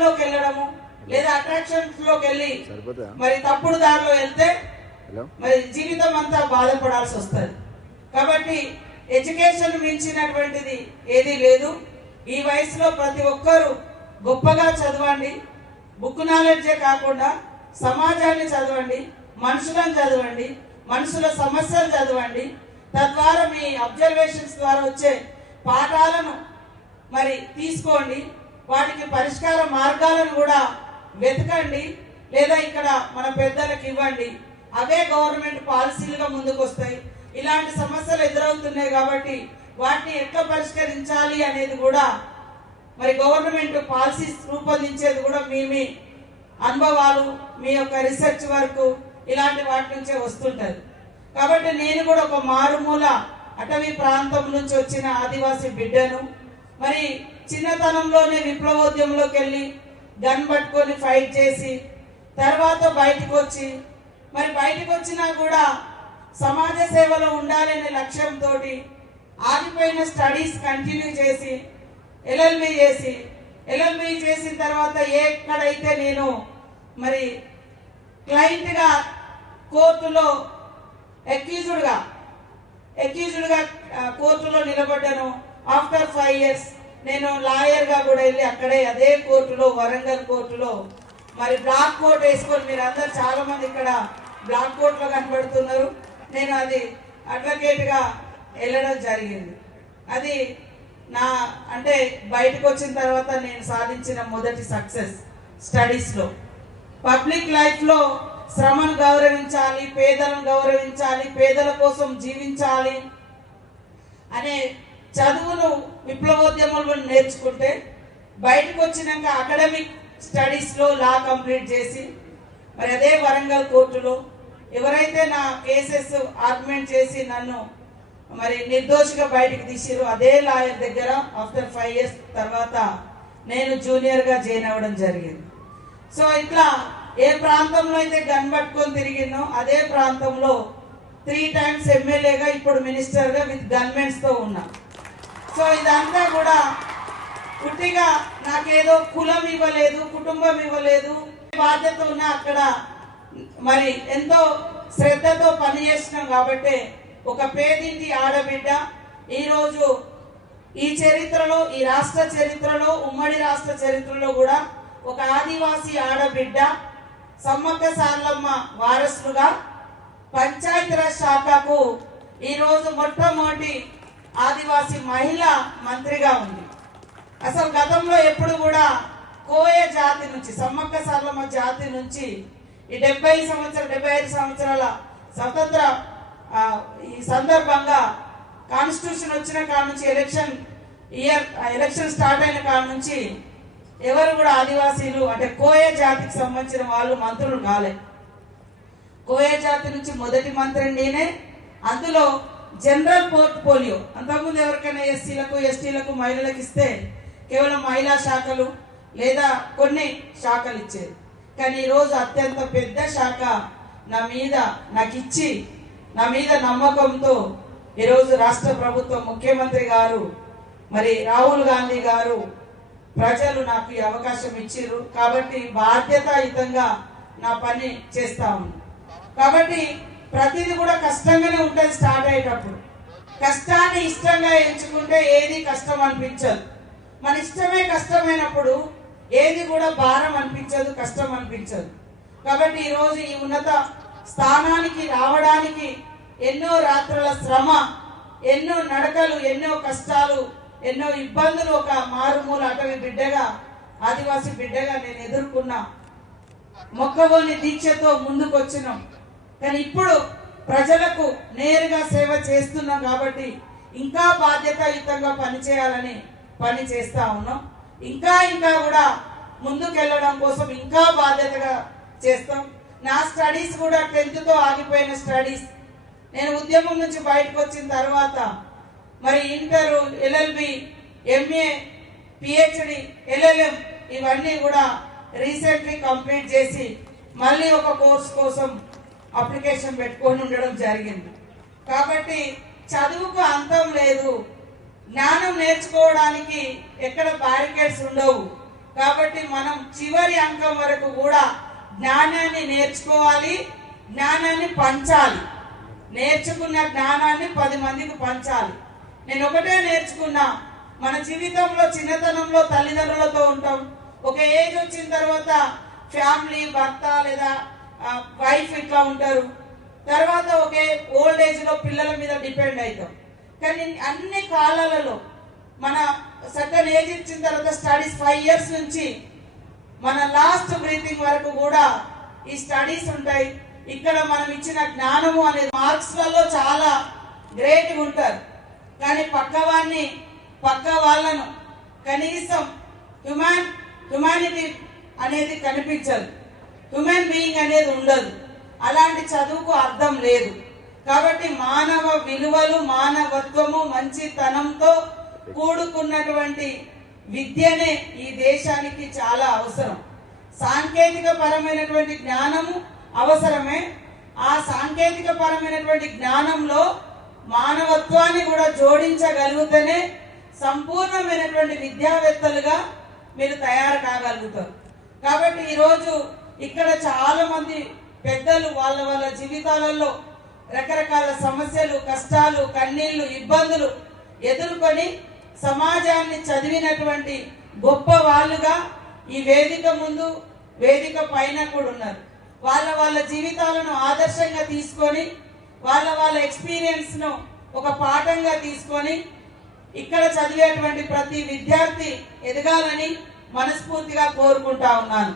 అడ్డదారిలోకి వెళ్ళడము లేదా అట్రాక్షన్స్ లోకి వెళ్ళి మరి తప్పుడు దారిలో వెళ్తే మరి జీవితం అంతా బాధపడాల్సి వస్తుంది. కాబట్టి ఎడ్యుకేషన్ మించినటువంటిది ఏదీ లేదు. ఈ వయసులో ప్రతి ఒక్కరూ గొప్పగా చదవండి. బుక్ నాలెడ్జే కాకుండా సమాజాన్ని చదవండి, మనుషులను చదవండి, మనుషుల సమస్యలు చదవండి. తద్వారా మీ అబ్జర్వేషన్స్ ద్వారా వచ్చే పాఠాలను మరి తీసుకోండి, వాటికి పరిష్కార మార్గాలను కూడా వెతకండి, లేదా ఇక్కడ మన పెద్దలకు ఇవ్వండి. అవే గవర్నమెంట్ పాలసీలుగా ముందుకు వస్తాయి. ఇలాంటి సమస్యలు ఎదురవుతున్నాయి కాబట్టి వాటిని ఎట్లా పరిష్కరించాలి అనేది కూడా మరి గవర్నమెంట్ పాలసీస్ రూపొందించేది కూడా మీ అనుభవాలు, మీ యొక్క రీసెర్చ్ వర్క్ ఇలాంటి వాటి నుంచే వస్తుంటది. కాబట్టి నేను కూడా ఒక మారుమూల అటవీ ప్రాంతం నుంచి వచ్చిన ఆదివాసీ బిడ్డను. మరి చిన్నతనంలోనే విప్లవోద్యమంలోకి వెళ్ళి గన్ పట్టుకొని ఫైట్ చేసి తర్వాత బయటకు వచ్చి మరి బయటకు వచ్చినా కూడా సమాజ సేవలో ఉండాలనే లక్ష్యంతో ఆగిపోయిన స్టడీస్ కంటిన్యూ చేసి ఎల్ఎల్బి చేసిన తర్వాత ఎక్కడైతే నేను మరి క్లయింట్గా కోర్టులో అక్యూజ్డ్గా కోర్టులో నిలబడ్డాను. ఆఫ్టర్ 5 years నేను లాయర్గా కూడా వెళ్ళి అక్కడే అదే కోర్టులో, వరంగల్ కోర్టులో మరి బ్లాక్ కోట్ వేసుకొని, మీరు అందరు చాలా మంది ఇక్కడ బ్లాక్ కోట్లో కనబడుతున్నారు, నేను అది అడ్వకేట్గా వెళ్ళడం జరిగింది. అది నా అంటే బయటకు వచ్చిన తర్వాత నేను సాధించిన మొదటి సక్సెస్ స్టడీస్లో. పబ్లిక్ లైఫ్లో శ్రమను గౌరవించాలి, పేదలను గౌరవించాలి, పేదల కోసం జీవించాలి అనే చదువును విప్లవోద్యమంలో నేర్చుకుంటే బయటకు వచ్చినాక అకాడమిక్ స్టడీస్లో లా కంప్లీట్ చేసి మరి అదే వరంగల్ కోర్టులో ఎవరైతే నా కేసెస్ ఆర్గ్యుమెంట్ చేసి నన్ను మరి నిర్దోషిగా బయటకు తీసిరు అదే లాయర్ దగ్గర ఆఫ్టర్ 5 years తర్వాత నేను జూనియర్గా జాయిన్ అవ్వడం జరిగింది. సో ఇట్లా ఏ ప్రాంతంలో అయితే గన్ పట్టుకొని తిరిగినో అదే ప్రాంతంలో 3 times ఎమ్మెల్యేగా, ఇప్పుడు మినిస్టర్గా విత్ గవర్నమెంట్స్తో ఉన్నా. సో ఇదంతా కూడా పుట్టిగా నాకేదో కులం ఇవ్వలేదు, కుటుంబం ఇవ్వలేదు, బాధ్యత ఉన్నా అక్కడ మరి ఎంతో శ్రద్ధతో పనిచేసినాం. కాబట్టి ఒక పేదింటి ఆడబిడ్డ ఈరోజు ఈ చరిత్రలో, ఈ రాష్ట్ర చరిత్రలో, ఉమ్మడి రాష్ట్ర చరిత్రలో కూడా ఒక ఆదివాసీ ఆడబిడ్డ సమ్మక్క సారలమ్మ వారసులుగా పంచాయతీరాజ్ శాఖకు ఈరోజు మొట్టమొదటి ఆదివాసీ మహిళా మంత్రిగా ఉంది. అసలు గతంలో ఎప్పుడు కూడా కోయ జాతి నుంచి, సమ్మక్క సారలమ్మ జాతి నుంచి ఈ 75 సంవత్సరాల స్వతంత్ర ఈ సందర్భంగా కాన్స్టిట్యూషన్ వచ్చిన కాడ నుంచి ఎలక్షన్ స్టార్ట్ అయిన కాడ నుంచి ఎవరు కూడా ఆదివాసీలు అంటే కోయ జాతికి సంబంధించిన వాళ్ళు మంత్రులు కాలే. కోయ జాతి నుంచి మొదటి మంత్రి నేనే. అందులో జనరల్ పోర్ట్ఫోలియో అంతకుముందు ఎవరికైనా ఎస్సీలకు, ఎస్టీలకు, మహిళలకు ఇస్తే కేవలం మహిళా శాఖలు లేదా కొన్ని శాఖలు ఇచ్చేది. కానీ ఈరోజు అత్యంత పెద్ద శాఖ నాకు ఇచ్చి నా మీద నమ్మకంతో ఈరోజు రాష్ట్ర ప్రభుత్వం, ముఖ్యమంత్రి గారు మరి రాహుల్ గాంధీ గారు, ప్రజలు నాకు ఈ అవకాశం ఇచ్చిర్రు. కాబట్టి బాధ్యతాయుతంగా నా పని చేస్తా ఉంది. కాబట్టి ప్రతిదీ కూడా కష్టంగానే ఉంటుంది. స్టార్ట్ అయ్యేటప్పుడు కష్టాన్ని ఇష్టంగా ఎంచుకుంటే ఏది కష్టం అనిపించదు. మన ఇష్టమే కష్టమైనప్పుడు ఏది కూడా భారం అనిపించదు, కష్టం అనిపించదు. కాబట్టి ఈరోజు ఈ ఉన్నత స్థానానికి రావడానికి ఎన్నో రాత్రుల శ్రమ, ఎన్నో నడకలు, ఎన్నో కష్టాలు, ఎన్నో ఇబ్బందులు ఒక మారుమూల అటవీ బిడ్డగా, ఆదివాసీ బిడ్డగా నేను ఎదుర్కొన్నా. మొక్కవోని దీక్షతో ముందుకు వచ్చినాం. కానీ ఇప్పుడు ప్రజలకు నేరుగా సేవ చేస్తున్నాం కాబట్టి ఇంకా బాధ్యతాయుతంగా పనిచేయాలని పని చేస్తా ఉన్నాం. ఇంకా కూడా ముందుకెళ్ళడం కోసం ఇంకా బాధ్యతగా చేస్తాం. నా స్టడీస్ కూడా 10th ఆగిపోయిన స్టడీస్ నేను ఉద్యమం నుంచి బయటకు వచ్చిన తర్వాత మరి inter, LLB, MA, PhD, LLM ఇవన్నీ కూడా రీసెంట్లీ కంప్లీట్ చేసి మళ్ళీ ఒక కోర్స్ కోసం అప్లికేషన్ పెట్టుకొని ఉండడం జరిగింది. కాబట్టి చదువుకు అంతం లేదు. జ్ఞానం నేర్చుకోవడానికి ఎక్కడ బ్యారికేడ్స్ ఉండవు. కాబట్టి మనం చివరి అంకం వరకు కూడా జ్ఞానాన్ని నేర్చుకోవాలి, జ్ఞానాన్ని పంచాలి. నేర్చుకున్న జ్ఞానాన్ని 10 మందికి పంచాలి. నేను ఒకటే నేర్చుకున్నా, మన జీవితంలో చిన్నతనంలో తల్లిదండ్రులతో ఉంటాం. ఒక ఏజ్ వచ్చిన తర్వాత ఫ్యామిలీ, భర్త లేదా వైఫ్ ఇట్లా ఉంటారు. తర్వాత ఒకే ఓల్డ్ ఏజ్ లో పిల్లల మీద డిపెండ్ అవుతాం. కానీ అన్ని కాలాలలో మన సర్టన్ ఏజ్ ఇచ్చిన తర్వాత స్టడీస్ 5 years నుంచి మన లాస్ట్ బ్రీతింగ్ వరకు కూడా ఈ స్టడీస్ ఉంటాయి. ఇక్కడ మనం ఇచ్చిన జ్ఞానము అనేది మార్క్స్లలో చాలా గ్రేట్ ఉంటారు, కానీ పక్క వాళ్ళను కనీసం హ్యుమానిటీ అనేది కనిపించదు, హ్యూమన్ బీయింగ్ అనేది ఉండదు. అలాంటి చదువుకు అర్థం లేదు. కాబట్టి మానవ విలువలు, మానవత్వము, మంచితనంతో కూడుకున్నటువంటి విద్యనే ఈ దేశానికి చాలా అవసరం. సాంకేతిక పరమైనటువంటి జ్ఞానము అవసరమే. ఆ సాంకేతిక పరమైనటువంటి జ్ఞానంలో మానవత్వాన్ని కూడా జోడించగలిగితేనే సంపూర్ణమైనటువంటి విద్యావేత్తలుగా మీరు తయారు కాగలుగుతారు. కాబట్టి ఈరోజు ఇక్కడ చాలా మంది పెద్దలు వాళ్ళ జీవితాలలో రకరకాల సమస్యలు, కష్టాలు, కన్నీళ్లు, ఇబ్బందులు ఎదుర్కొని సమాజాన్ని చదివినటువంటి గొప్ప వాళ్ళుగా ఈ వేదిక ముందు, వేదిక పైన కూడా ఉన్నారు. వాళ్ళ జీవితాలను ఆదర్శంగా తీసుకొని వాళ్ళ ఎక్స్పీరియన్స్ ను ఒక పాఠంగా తీసుకొని ఇక్కడ చదివేటువంటి ప్రతి విద్యార్థి ఎదగాలని మనస్ఫూర్తిగా కోరుకుంటా ఉన్నాను.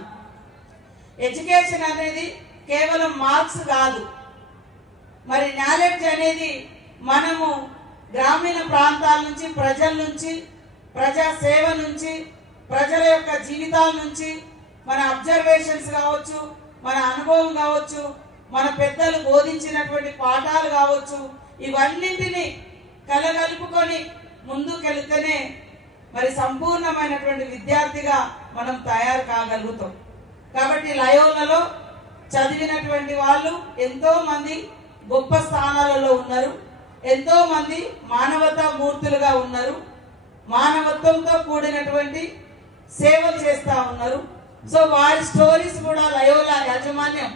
ఎడ్యుకేషన్ అనేది కేవలం మార్క్స్ కాదు. మరి నాలెడ్జ్ అనేది మనము గ్రామీణ ప్రాంతాల నుంచి, ప్రజల నుంచి, ప్రజా సేవ నుంచి, ప్రజల యొక్క జీవితాల నుంచి, మన అబ్జర్వేషన్స్ కావచ్చు, మన అనుభవం కావచ్చు, మన పెద్దలు బోధించినటువంటి పాఠాలు కావచ్చు, ఇవన్నింటినీ కలగలుపుకొని ముందుకెళ్తేనే మరి సంపూర్ణమైనటువంటి విద్యార్థిగా మనం తయారు కాగలుగుతాం. కాబట్టి లయోలలో చదివినటువంటి వాళ్ళు ఎంతో మంది గొప్ప స్థానాలలో ఉన్నారు, ఎంతో మంది మానవతా మూర్తులుగా ఉన్నారు, మానవత్వంతో కూడినటువంటి సేవలు చేస్తా ఉన్నారు. సో వారి స్టోరీస్ కూడా లయోలా యాజమాన్యం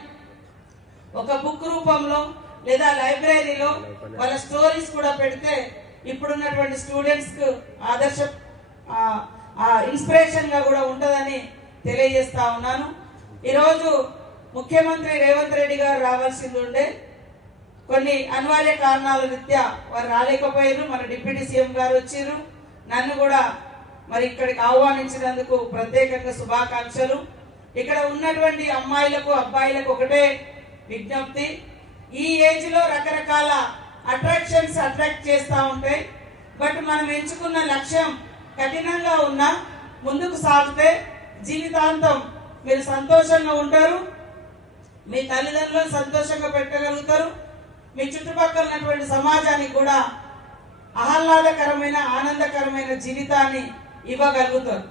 ఒక బుక్ రూపంలో లేదా లైబ్రరీలో వాళ్ళ స్టోరీస్ కూడా పెడితే ఇప్పుడున్నటువంటి స్టూడెంట్స్ కు ఆదర్శ ఇన్స్పిరేషన్ గా కూడా ఉంటదని తెలియజేస్తా ఉన్నాను. ఈరోజు ముఖ్యమంత్రి రేవంత్ రెడ్డి గారు రావాల్సింది ఉండే, కొన్ని అనివార్య కారణాల రీత్యా వారు రాలేకపోయారు. మన డిప్యూటీ సీఎం గారు వచ్చారు. నన్ను కూడా మరి ఇక్కడికి ఆహ్వానించినందుకు ప్రత్యేకంగా శుభాకాంక్షలు. ఇక్కడ ఉన్నటువంటి అమ్మాయిలకు, అబ్బాయిలకు ఒకటే విజ్ఞప్తి, ఈ ఏజ్ లో రకరకాల అట్రాక్షన్స్ అట్రాక్ట్ చేస్తూ ఉంటాయి. బట్ మనం ఎంచుకున్న లక్ష్యం కఠినంగా ఉన్నా ముందుకు సాగితే జీవితాంతం మీరు సంతోషంగా ఉంటారు, మీ తల్లిదండ్రులను సంతోషంగా పెట్టగలుగుతారు, మీ చుట్టుపక్కల ఉన్నటువంటి సమాజానికి కూడా ఆహ్లాదకరమైన, ఆనందకరమైన జీవితాన్ని ఇవ్వగలుగుతారు.